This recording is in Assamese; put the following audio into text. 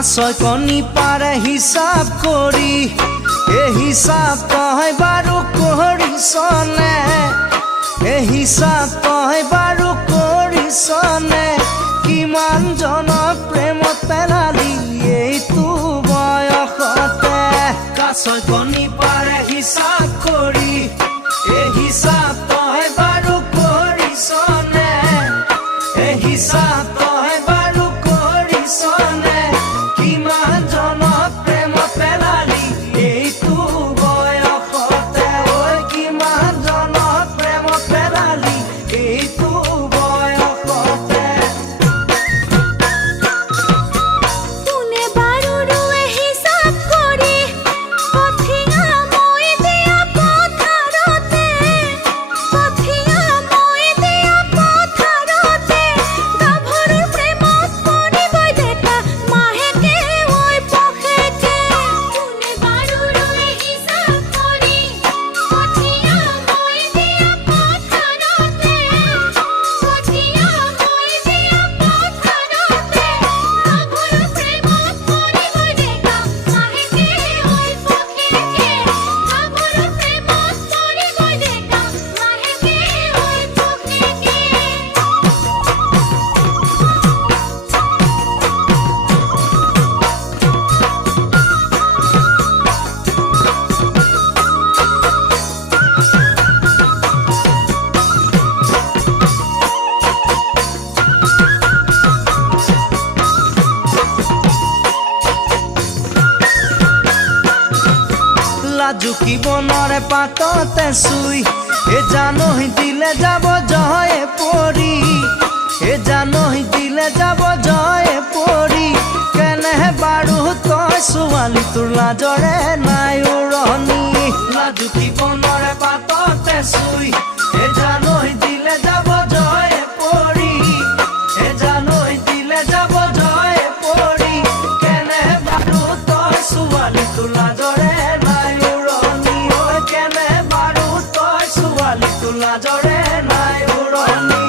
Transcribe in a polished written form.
কাছয় কণী পাৰে হিচাপ কৰি এই হিচাপ তই বাৰু কৰিছনে এই হিচাপ তই বাৰু কৰিছনে কিমান জনক প্ৰেমত পেলালি এইটো বয়সতে কাছয় কণী পাৰে হিচাপ কৰি এই হিচাপ তই বাৰু কৰিছনে এই হিচাপ তই বাৰু কৰিছনে কিমান জনক প্ৰেমত পেলালি এইটো বয়সতে ঐ কিমান জনক প্ৰেমত পেলালি এইটো বয়সতে কোনে বাৰু ৰুৱে হিচাপ কৰি কঠিয়া মই দিয়া পথাৰতে কঠিয়া মই দিয়া পথাৰতে গাভৰুৰ প্ৰেমত পৰিবই ডেকা মাহেকে ঐ পষেকে কোনে বাৰু ৰুৱে হিচাপ কৰি কঠিয়া মই দিয়া পথাৰতে কঠিয়া মই দিয়া পথাৰতে গাভৰুৰ প্ৰেমত পৰিবই ডেকা মাহেকে ঐ পষেকে গাভৰুৰ প্ৰেমত পৰিবই ডেকা মাহেকে লাজুকী বনৰে পাততে চুই এ জানহি দিলে যাব জয়ে পৰি এ জানহি দিলে যাব জয়ে পৰি কেনেহে বাৰু তই ছোৱালী তোৰ লাজৰে নাই উৰণি লাজুকী বনৰে পাততে চুই এ জানহি দিলে যাব জয়ে পৰি এ জানহি দিলে যাব জয়ে পৰি কেনেহে বাৰু তই ছোৱালী তোৰ লাজৰে নাই উৰণি ঐ কেনে বাৰু তই ছোৱালী তোৰ লাজৰে নাই উৰণি